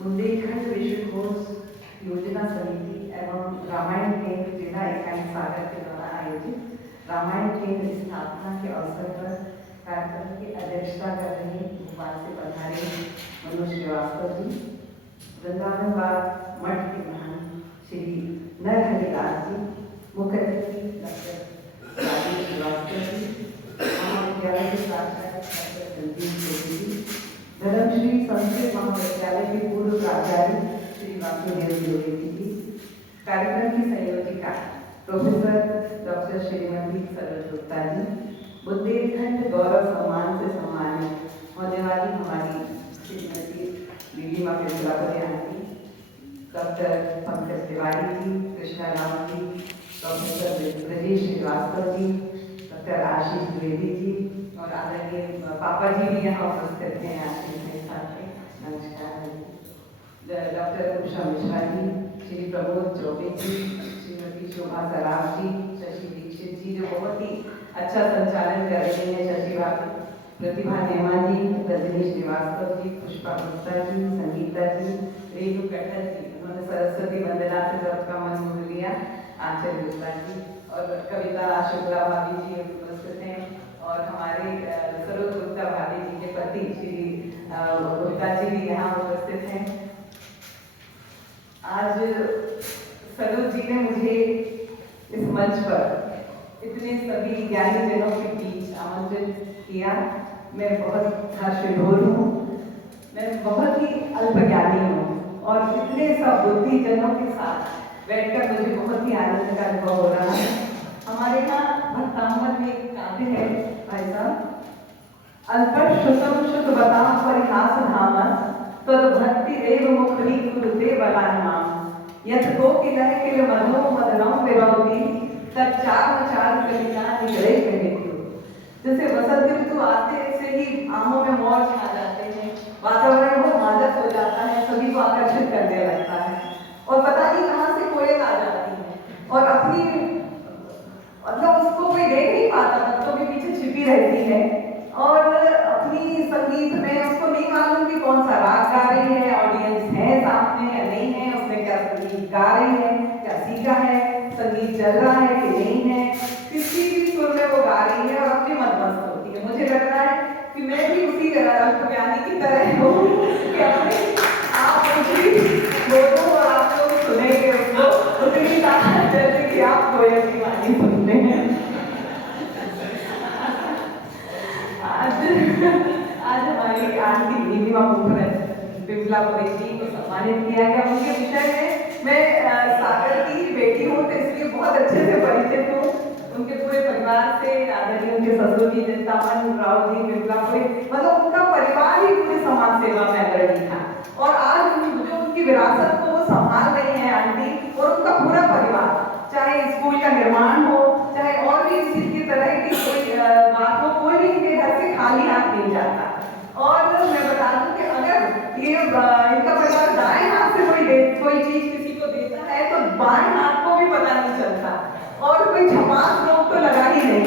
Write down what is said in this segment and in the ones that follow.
बुंदेलखंड विश्वकोश योजना समिति एवं रामायण केंद्र जिला इकाई सागर के द्वारा आयोजित रामायण केंद्र स्थापना के अवसर पर कार्यक्रम की अध्यक्षता कर रहे भोपाल से पधारे मनोज श्रीवास्तव जी, वृंदावन बाग मठ के महान श्री नरहरिदास जी, मुख्य अतिथि डॉक्टर राजेश श्रीवास्तव जी, महाविद्यालय के प्राचार्य डॉक्टर संजीव जोशी जी, धर्मश्री संस्कृत महाविद्यालय के पूर्व प्राचार्य श्री वासुदेव द्विवेदी जी, कार्यक्रम की संयोजिका प्रोफेसर डॉक्टर श्रीमती सरोज गुप्ता जी, बुंदेलखंड गौरव सम्मान से सम्मानित होने वाली हमारी Shrimati लीलिमा पेंदुलापरे aunty, doctor Pankaj Tiwari ji, Krishna Ram ji, professor Brajesh Srivastava ji, doctor आशीष द्विवेदी जी और आदरणीय पापा जी भी यहाँ उपस्थित हैं आज के साथ में। नमस्कार। डॉक्टर उषा मिश्रा जी, श्री प्रमोद चौबे जी, श्रीमती शोभा सराफ जी, शशि दीक्षित जी जो बहुत ही अच्छा संचालन कर रही हैं, शशि भाभी, प्रतिभा नेमा जी, रजनी श्रीवास्तव जी, पुष्पा गुप्ता जी, संगीता जी, रेणु कटहल जी, उन्होंने सरस्वती वंदना से सबका मन मोह लिया, आंचल गुप्ता जी और कविता शुक्ला भाभी जी उपस्थित हैं और हमारे सरोज गुप्ता भाभी जी के पति श्री गुप्ता जी भी यहाँ उपस्थित हैं। आज सरोज जी ने मुझे इस मंच पर इतने सभी ज्ञानी जनों के बीच आमंत्रित किया। मैं बहुत हर्षविभोर हूँ, मैं बहुत ही अल्पज्ञानी हूँ और इतने सब बुद्धि जनों के साथ बैठकर मुझे बहुत ही आनंद का अनुभव हो रहा है। हमारे यहाँ भक्तामल में एक काव्य है भाई साहब, अल्पर श्रुतम श्रुत बताम परिहास धामन तद भक्ति एव मुखरी कुरुते बलान्माम यथ को किलह किल मनो मदनम विरोधी तच्चार चार कलिका निकले मृत्यु। जैसे वसंत ऋतु आते से ही आमों में मोर छा जाते हैं, वातावरण बहुत मादक हो जाता है, सभी को आकर्षित करने लगता है और पता नहीं कहाँ से कोयल आ जाती है और अपनी मतलब उसको कोई देख नहीं पाता, बच्चों के पीछे छिपी रहती है और अपनी संगीत में उसको नहीं मालूम कि कौन सा राग गा रही है, ऑडियंस है सामने या नहीं है, उसने क्या संगीत गा रही है, क्या सीखा है, संगीत चल रहा है कि नहीं है, किसी भी सुर में वो गा रही है और अपनी मदमस्त होती है। मुझे लग रहा है कि मैं भी उसी अल्पज्ञानी की तरह हूँ कि अपने आप कुछ भी बोलो और आप लोग सुनेंगे उसको उतनी ताकत जैसे कि आप कोयल की वाणी सुनते हैं। आज हमारी आंटी नीलिमा पेंदुलापरे जी को सम्मानित किया गया। उनके विषय में मैं सागर की बेटी हूँ तो इसलिए बहुत अच्छे से परिचित हूँ, उनके पूरे परिवार से, आदरणीय उनके ससुर जी चिंतामन राव जी पेंदुलापरे, मतलब उनका परिवार ही पूरे समाज सेवा में अग्रणी था और आज जो उनकी विरासत को वो संभाल रही है आंटी और उनका पूरा परिवार, चाहे स्कूल का निर्माण हो, चाहे और भी इसी की तरह की कोई बात हो, कोई भी इनके घर से खाली हाथ नहीं जाता। और मैं बता दूं कि अगर ये इनका परिवार दाएं हाथ से कोई चीज किसी को देता है तो बाएं हाथ को भी पता नहीं चलता और कोई झपास लोग तो लगा ही नहीं।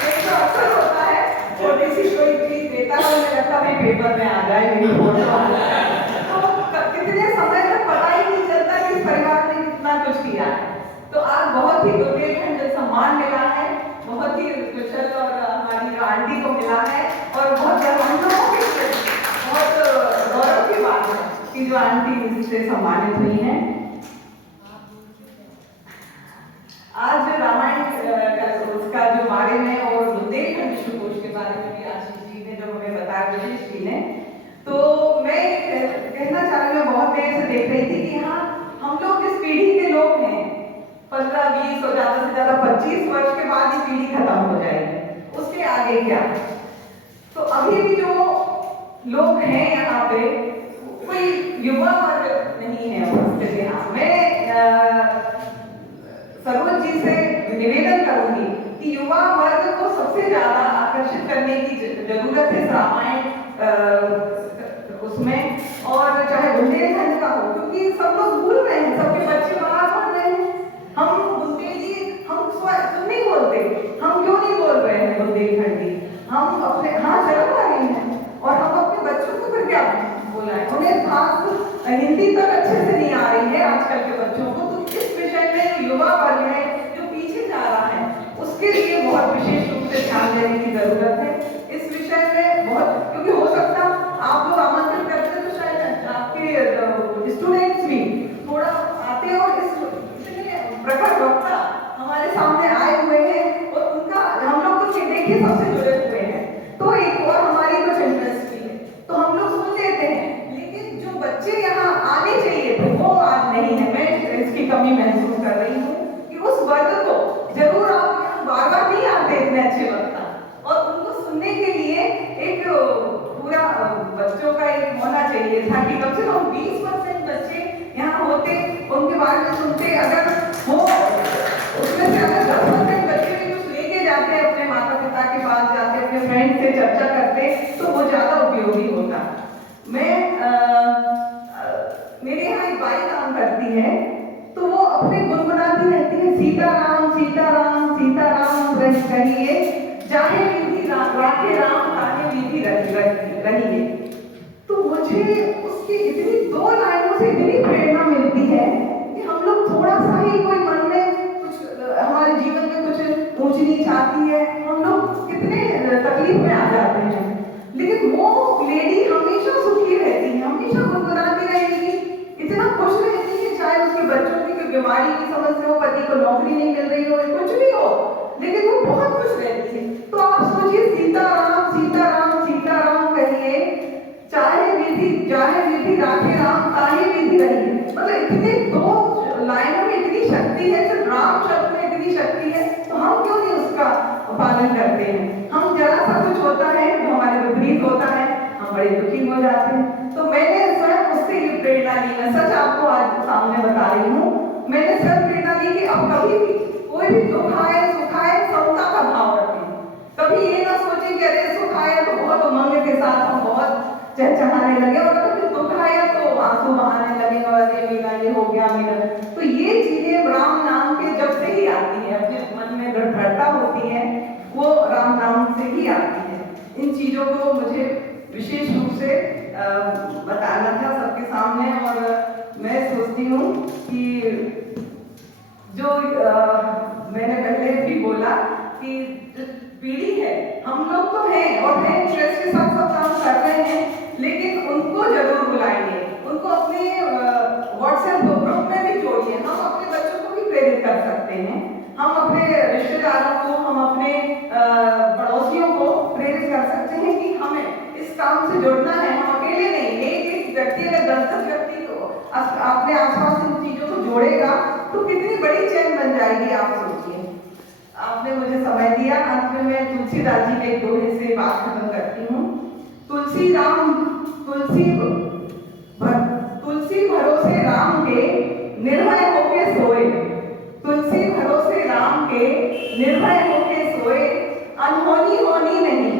ये तो अक्सर होता है, छोटी सी कोई चीज देता है मुझे लगता है पेपर में आ जाए, मेरी फोटो आ जाए, तो कितने समय तक पता ही नहीं चलता कि इस परिवार ने कितना कुछ किया है। तो आज बहुत ही बुंदेलखंड सम्मान मिला है, बहुत ही कुशल और हमारी जो आंटी को मिला है और बहुत बहुत गौरव की बात है कि जो आंटी इससे सम्मानित हुई हैं। आज रामायण उसका जो बारे में और बुंदेलखंड विश्वकोश के बारे में भी आशीष जी ने जो हमें बताया, ब्रजेश जी ने, तो मैं कहना चाह रही हूँ, बहुत देर से देख रही थी कि हाँ हम लोग जिस पीढ़ी के लोग हैं 15-20 और ज्यादा से ज्यादा 25 वर्ष के बाद ये पीढ़ी खत्म हो जाएगी, उसके आगे क्या। तो अभी भी जो लोग हैं यहाँ पे कोई युवा वर्ग नहीं है उपस्थित यहाँ। मैं सरोज जी से निवेदन करूंगी कि युवा वर्ग को सबसे ज्यादा आकर्षित करने की जरूरत है रामायण उसमें, और चाहे बुंदेलखंड का हो, क्योंकि सब लोग भूल रहे हैं, सबके बच्चे बाहर पढ़ रहे हैं। हम बुंदेली हम क्यों नहीं बोलते, हम क्यों नहीं बोल रहे हैं बुंदेलखंडी, हम अपने हाँ शर्म आ रही है और हम अपने बच्चों को फिर क्या की जरूरत है। इस विषय में बहुत, क्योंकि हो सकता आप लोग आमंत्रित करते तो शायद आपके स्टूडेंट्स भी थोड़ा आते और इतने प्रखर वक्ता हमारे सामने आए हुए हैं और उनका हम लोग तो देखिए सबसे जुड़े हुए हैं, तो एक और हमारी कुछ इंटरेस्ट भी है तो हम लोग सुन लेते हैं, लेकिन जो बच्चे यहाँ आने चाहिए थे वो आज नहीं है। मैं इसकी कमी महसूस कर रही हूँ कि उस वर्ग को जरूर आप यहाँ बार बार नहीं आते इतने अच्छे वक्ता, और उनको सुनने के लिए एक पूरा बच्चों का एक होना चाहिए था कि कम से कम 20% बच्चे यहाँ होते, उनके बारे में सुनते। अगर हो उसमें से अगर 10% बच्चे भी कुछ लेके जाते, अपने माता पिता के पास जाते, अपने फ्रेंड से चर्चा करते, तो वो ज्यादा उपयोगी होता। मैं मेरे यहाँ एक बाई काम करती है, तो वो अपने गुनगुनाती रहती है, सीताराम सीताराम सीताराम कहिए, जाहे विधि राखे राम ताहे विधि रही है। तो मुझे उसकी इतनी 2 लाइनों से इतनी प्रेरणा मिलती है कि हम लोग थोड़ा सा ही कोई मन में कुछ हमारे जीवन में कुछ ऊंच नीच आती है, हम लोग कितने तकलीफ में आ जाते हैं, लेकिन वो लेडी हमेशा सुखी रहती है, हमेशा गुनगुनाती रहेगी, इतना खुश रहती है, चाहे उसके बच्चों की कोई बीमारी की समस्या हो, पति को नौकरी नहीं मिल रही हो, कुछ भी हो, लेकिन वो बहुत खुश रहती है। तो आप सोचिए, सीताराम सीताराम सीताराम कहिए, चाहे विधि राखे राम ताहे विधि रही, मतलब इतने 2 लाइनों में इतनी शक्ति है, सिर्फ राम शब्द में इतनी शक्ति है, तो हम क्यों नहीं उसका पालन करते हैं। हम जरा सा कुछ होता है जो हमारे विपरीत होता है, हम बड़े दुखी हो जाते हैं। तो मैंने स्वयं उससे ये प्रेरणा ली, मैं सच आपको आज सामने बता रही हूँ, मैंने स्वयं प्रेरणा ली कि अब कभी भी कोई भी दुख आए सुख आए समता का भाव रखें। कभी ये ना सोचे कि अरे सुख आया तो बहुत उमंग के साथ हम बहुत चहचहाने लगे, और अगर दुख आया तो आंसू बहाने लगे, और अरे मेरा ये हो गया मेरा। तो ये चीजें राम नाम के जब से ही आती है, अपने मन में दृढ़ता होती है, वो राम नाम से ही आती है। इन चीजों को मुझे विशेष रूप से बताना था सबके सामने, और मैं सोचती हूँ कि जो मैंने पहले भी बोला कि जो पीढ़ी है, हम लोग तो हैं और हैं, इंटरेस्ट के साथ सब काम कर रहे हैं, लेकिन उनको जरूर बुलाइए, उनको अपने व्हाट्सएप ग्रुप में भी जोड़िए। हम अपने बच्चों को भी प्रेरित कर सकते हैं, हम अपने रिश्तेदारों को, हम अपने पड़ोसियों को प्रेरित कर सकते हैं कि हमें इस काम से जुड़ना है। हम अकेले नहीं, एक व्यक्ति अगर 10 व्यक्ति को अपने आसपास इन चीजों को जोड़ेगा तो कितनी बड़ी चैन बन जाएगी, आप सोचिए। आपने मुझे समय दिया, अंत में मैं तुलसीदास जी के एक दोहे से बात खत्म करती हूँ। तुलसी भरोसे राम के निर्भय होके सोए, तुलसी भरोसे राम के निर्भय होके सोए, अनहोनी होनी नहीं,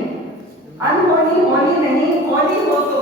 अनहोनी होनी नहीं, होनी हो तो